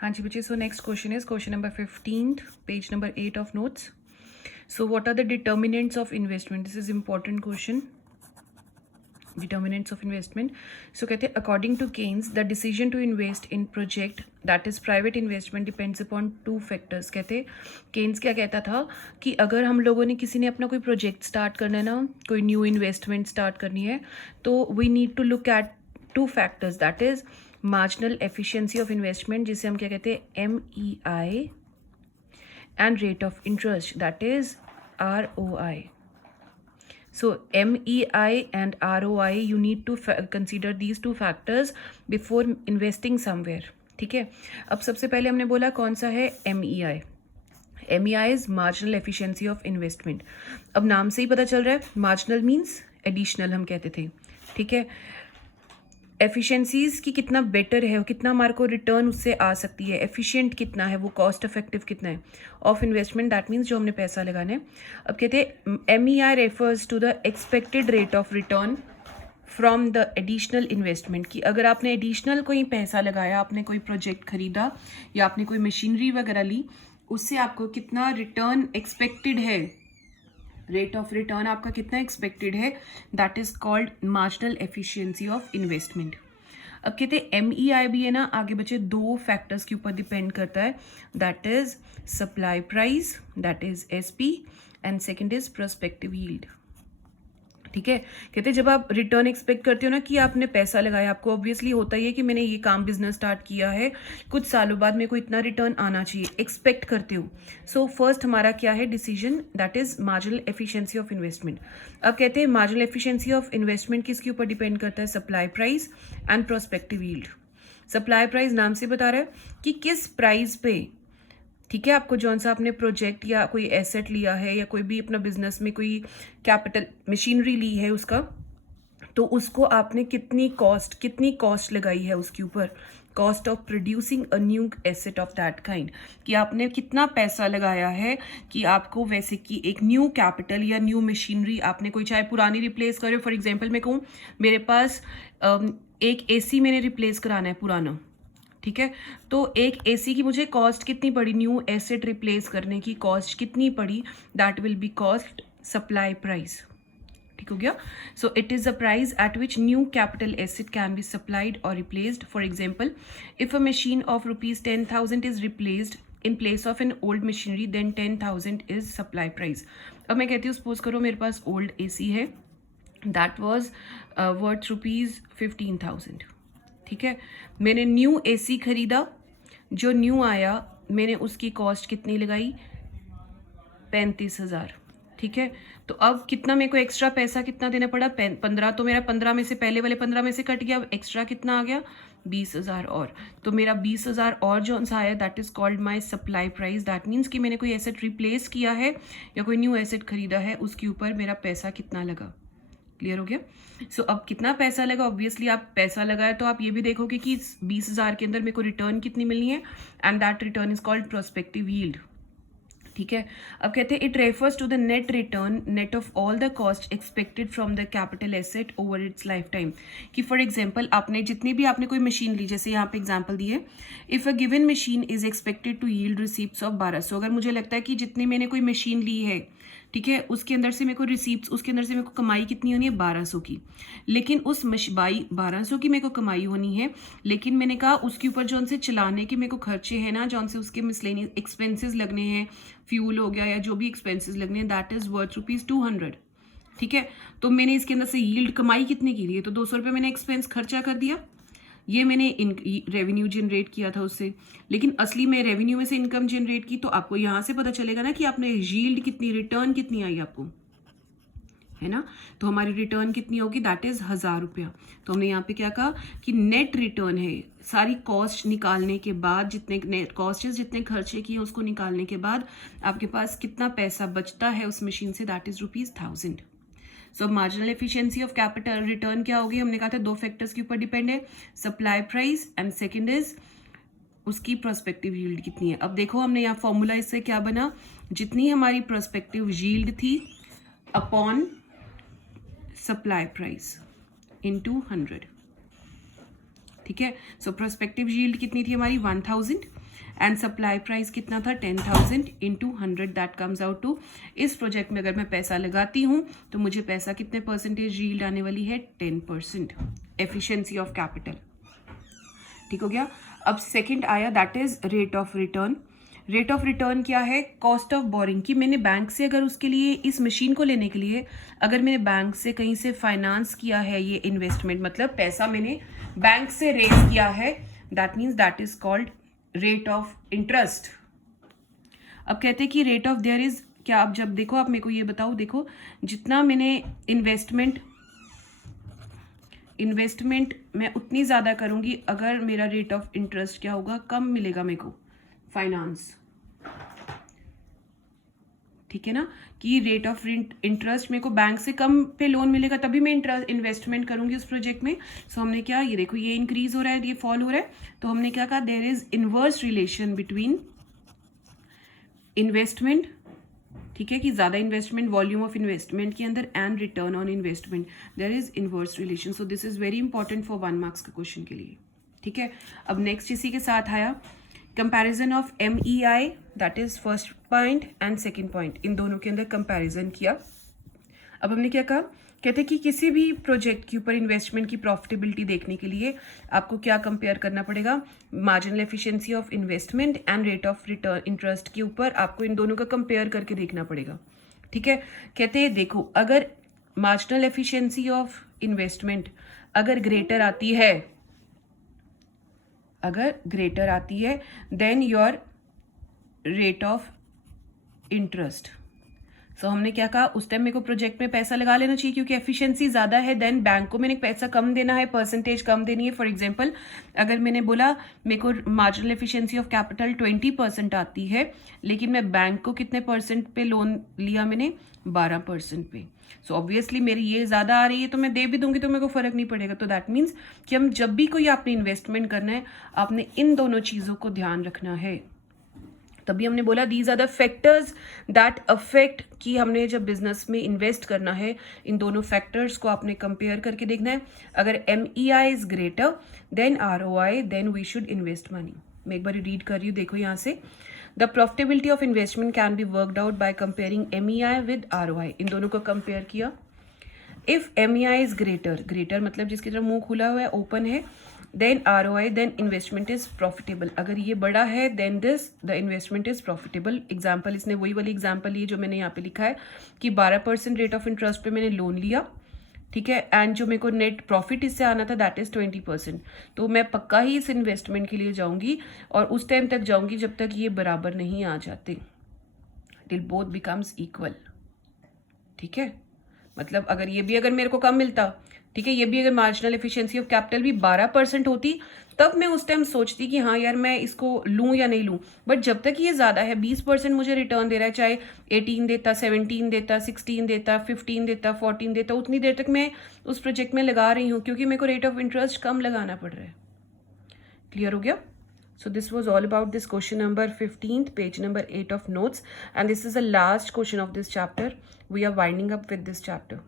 हाँ जी बच्चे, so next question is question number 15, page number 8 of notes. So what are the determinants of investment? This is important question. Determinants of investment. So कहते हैं according to Keynes, the decision to invest in project that is private investment depends upon two factors. कहते हैं Keynes क्या कहता था कि अगर हम लोगों ने किसी ने अपना कोई प्रोजेक्ट स्टार्ट करना है ना, कोई न्यू इन्वेस्टमेंट स्टार्ट करनी है, तो we need to look at two factors, that is marginal efficiency of investment, जिसे हम क्या कहते हैं MEI, and rate of interest, that is ROI. So MEI and ROI, you need to consider these two factors before investing somewhere. ठीक है. अब सबसे पहले हमने बोला कौन सा है MEI. MEI is marginal efficiency of investment. अब नाम से ही पता चल रहा है, marginal means additional हम कहते थे. ठीक है. एफिशिएंसीज की कितना बेटर है, कितना हमारे को रिटर्न उससे आ सकती है, एफिशिएंट कितना है, वो कॉस्ट इफेक्टिव कितना है ऑफ इन्वेस्टमेंट, दैट मीन्स जो हमने पैसा लगाना है. अब कहते हैं MEI refers to the expected rate of return from the additional investment. की अगर आपने एडिशनल कोई पैसा लगाया, आपने कोई प्रोजेक्ट खरीदा या आपने कोई मशीनरी वगैरह ली, उससे आपको कितना रिटर्न एक्सपेक्टेड है, रेट ऑफ रिटर्न आपका कितना एक्सपेक्टेड है, that is called marginal efficiency of investment. अब कहते हैं MEI भी है ना, आगे बचे दो फैक्टर्स के ऊपर डिपेंड करता है, that is supply price, that is SP, and second is prospective yield. ठीक है. कहते हैं जब आप रिटर्न एक्सपेक्ट करते हो ना कि आपने पैसा लगाया, आपको ऑब्वियसली होता ही है कि मैंने ये काम बिजनेस स्टार्ट किया है, कुछ सालों बाद मेरे को इतना रिटर्न आना चाहिए, एक्सपेक्ट करते हो. सो फर्स्ट हमारा क्या है decision, that is marginal efficiency of investment. अब कहते हैं मार्जिनल एफिशिएंसी ऑफ इन्वेस्टमेंट किसके ऊपर डिपेंड करता है, supply price and prospective yield. Supply price नाम से बता रहा है कि किस प्राइस पे, ठीक है, आपको जौन सा आपने प्रोजेक्ट या कोई एसेट लिया है या कोई भी अपना बिजनेस में कोई कैपिटल मशीनरी ली है उसका, तो उसको आपने कितनी कॉस्ट लगाई है उसके ऊपर, cost of producing a new asset of that kind, कि आपने कितना पैसा लगाया है कि आपको वैसे कि एक न्यू कैपिटल या न्यू मशीनरी आपने कोई चाहे पुरानी रिप्लेस करे. फॉर एग्जाम्पल मैं कहूँ मेरे पास एक AC मैंने रिप्लेस कराना है पुराना, ठीक है, तो एक AC की मुझे कॉस्ट कितनी पड़ी, न्यू एसेट रिप्लेस करने की कॉस्ट कितनी पड़ी, that will be cost supply price. ठीक हो गया. So it is the price at which new capital asset can be supplied और replaced. For example, if a machine of ₹10,000 is replaced in place of an old machinery, then 10,000 is supply price. अब मैं कहती हूँ suppose करो मेरे पास old AC है, that was worth ₹15,000. ठीक है. मैंने न्यू AC खरीदा, जो न्यू आया मैंने उसकी कॉस्ट कितनी लगाई, 35,000. ठीक है. तो अब कितना मेरे को एक्स्ट्रा पैसा कितना देना पड़ा, 15. तो मेरा 15 में से पहले वाले 15 में से कट गया, एक्स्ट्रा कितना आ गया, 20,000 और. तो मेरा 20,000 और जो सा आया, that is called my supply price. That means कि मैंने कोई एसेट रिप्लेस किया है या कोई न्यू एसेट खरीदा है, उसके ऊपर मेरा पैसा कितना लगा. क्लियर हो गया. सो अब कितना पैसा लगा, ऑब्वियसली आप पैसा लगाए तो आप ये भी देखोगे कि 20,000 के अंदर मेरे को रिटर्न कितनी मिलनी है, and that return is called prospective yield. ठीक है. अब कहते हैं it refers to the net return net of all the cost expected from the capital asset over its lifetime. कि फॉर एग्जाम्पल आपने जितनी भी आपने कोई मशीन ली, जैसे यहाँ पे एग्जाम्पल दी है, if a given machine is expected to yield receipts of 1200. अगर मुझे लगता है कि जितनी मैंने कोई मशीन ली है, ठीक है, उसके अंदर से मेरे को रिसीप्ट्स, उसके अंदर से मेरे को कमाई कितनी होनी है, 1200 की. लेकिन उस 1200 की मेरे को कमाई होनी है, लेकिन मैंने कहा उसके ऊपर जौन से चलाने के मेरे को खर्चे हैं ना, जौन से उसके मिसलेनियस एक्सपेंसेस लगने हैं, फ्यूल हो गया या जो भी एक्सपेंसेस लगने हैं, दैट इज वर्थ ₹200. ठीक है. तो मैंने इसके अंदर से यील्ड कमाई कितने की लिए, तो 200 रुपये मैंने एक्सपेंस खर्चा कर दिया, ये मैंने रेवेन्यू जनरेट किया था उससे. लेकिन असली में रेवेन्यू में से इनकम जनरेट की, तो आपको यहाँ से पता चलेगा ना कि आपने यील्ड कितनी, रिटर्न कितनी आई आपको, है ना. तो हमारी रिटर्न कितनी होगी, दैट इज 1,000 रुपया. तो हमने यहाँ पे क्या कहा कि नेट रिटर्न है, सारी कॉस्ट निकालने के बाद, जितने नेट कॉस्ट जितने खर्चे किए उसको निकालने के बाद आपके पास कितना पैसा बचता है उस मशीन से, that is ₹1,000. So marginal efficiency of capital return क्या होगी, हमने कहा था दो फैक्टर्स के ऊपर डिपेंड है, supply price and second is उसकी प्रोस्पेक्टिव यील्ड कितनी है. अब देखो हमने यहाँ फॉर्मूला इससे क्या बना, जितनी हमारी प्रोस्पेक्टिव यील्ड थी अपॉन सप्लाई प्राइस इनटू 100. ठीक है. सो प्रोस्पेक्टिव यील्ड कितनी थी हमारी, 1,000. एंड सप्लाई प्राइस कितना था 10,000 into 100 that comes out to, इस प्रोजेक्ट में अगर मैं पैसा लगाती हूँ तो मुझे पैसा कितने परसेंटेज यील्ड आने वाली है 10%, एफिशिएंसी ऑफ कैपिटल। ठीक हो गया। अब सेकंड आया that is rate of return. Rate of return क्या है, कॉस्ट ऑफ बोरिंग, कि मैंने बैंक से अगर उसके लिए इस मशीन को लेने के लिए अगर मैंने बैंक से कहीं से फाइनेंस किया है, ये इन्वेस्टमेंट मतलब पैसा मैंने बैंक से रेज किया है, that means that is called rate of interest. अब कहते हैं कि रेट ऑफ देयर इज क्या, अब जब देखो आप मेरे को ये बताओ, देखो जितना मैंने इन्वेस्टमेंट मैं उतनी ज़्यादा करूँगी अगर मेरा रेट ऑफ इंटरेस्ट क्या होगा, कम मिलेगा मेरे को फाइनेंस। ठीक है ना, कि रेट ऑफ इंटरेस्ट मेरे को बैंक से कम पे लोन मिलेगा तभी मैं इन्वेस्टमेंट करूंगी उस प्रोजेक्ट में। सो हमने क्या, ये देखो ये इंक्रीज हो रहा है, ये फॉल हो रहा है, तो हमने क्या कहा, there is inverse relation between investment, ठीक है, कि ज्यादा इन्वेस्टमेंट वॉल्यूम ऑफ इन्वेस्टमेंट के अंदर and return on investment, there is inverse relation. So this is very important for 1 marks का क्वेश्चन के लिए। ठीक है, अब नेक्स्ट इसी के साथ आया comparison of MEI, that is first point and second point, इन दोनों के अंदर कंपैरिजन किया। अब हमने क्या कहा, कहते कि किसी भी प्रोजेक्ट के ऊपर इन्वेस्टमेंट की प्रॉफिटेबिलिटी देखने के लिए आपको क्या कंपेयर करना पड़ेगा, marginal efficiency of investment and rate of return interest के ऊपर आपको इन दोनों का कंपेयर करके देखना पड़ेगा। ठीक है, कहते हैं देखो अगर मार्जिनल एफिशिएंसी ऑफ इन्वेस्टमेंट अगर ग्रेटर आती है than your rate of interest. So हमने क्या कहा, उस टाइम मेरे को प्रोजेक्ट में पैसा लगा लेना चाहिए क्योंकि एफिशिएंसी ज़्यादा है, देन बैंक को मैंने पैसा कम देना है, परसेंटेज कम देनी है। फॉर एग्जांपल अगर मैंने बोला मेरे को मार्जिनल एफिशिएंसी ऑफ कैपिटल 20% आती है, लेकिन मैं बैंक को कितने परसेंट पे लोन लिया, मैंने 12% पे। सो ऑब्वियसली मेरी ये ज़्यादा आ रही है तो मैं दे भी दूंगी तो मेरे को फ़र्क नहीं पड़ेगा। तो दैट मीन्स कि हम जब भी कोई आपने इन्वेस्टमेंट करना है आपने इन दोनों चीज़ों को ध्यान रखना है। तभी हमने बोला these are the factors that affect, कि हमने जब बिजनेस में इन्वेस्ट करना है इन दोनों फैक्टर्स को आपने कंपेयर करके देखना है। अगर MEI is greater than ROI then we should invest money. मैं एक बार रीड कर रही हूँ, देखो यहाँ से, the profitability of investment can be worked out by comparing MEI with ROI। इन दोनों को कंपेयर किया। इफ MEI इज ग्रेटर मतलब जिसकी तरफ मुंह खुला हुआ है, ओपन है, then ROI then investment is profitable. अगर ये बड़ा है then the investment is profitable. Example इसने वही वाली एग्जाम्पल ली जो मैंने यहाँ पे लिखा है कि 12% रेट ऑफ इंटरेस्ट पे मैंने लोन लिया, ठीक है, एंड जो मेरे को नेट प्रॉफिट इससे आना था दैट इज 20%। तो मैं पक्का ही इस इन्वेस्टमेंट के लिए जाऊंगी और उस टाइम तक जाऊंगी जब तक ये बराबर नहीं आ जाते, टिल बोथ बिकम्स इक्वल। ठीक है, मतलब अगर मेरे को कम मिलता, ठीक है, ये भी अगर मार्जिनल एफिशिएंसी ऑफ कैपिटल भी 12% होती तब मैं उस टाइम सोचती कि हाँ यार मैं इसको लूँ या नहीं लूँ। बट जब तक ये ज़्यादा है, 20% मुझे रिटर्न दे रहा है, चाहे 18 देता, 17 देता, 16 देता, 15 देता, 14 देता, उतनी देर तक मैं उस प्रोजेक्ट में लगा रही हूँ क्योंकि मेरे को रेट ऑफ इंटरेस्ट कम लगाना पड़ रहा है। क्लियर हो गया? So this was all about this question number 15th, page number 8 of notes, and this is the last question of this chapter. We are winding up with this chapter.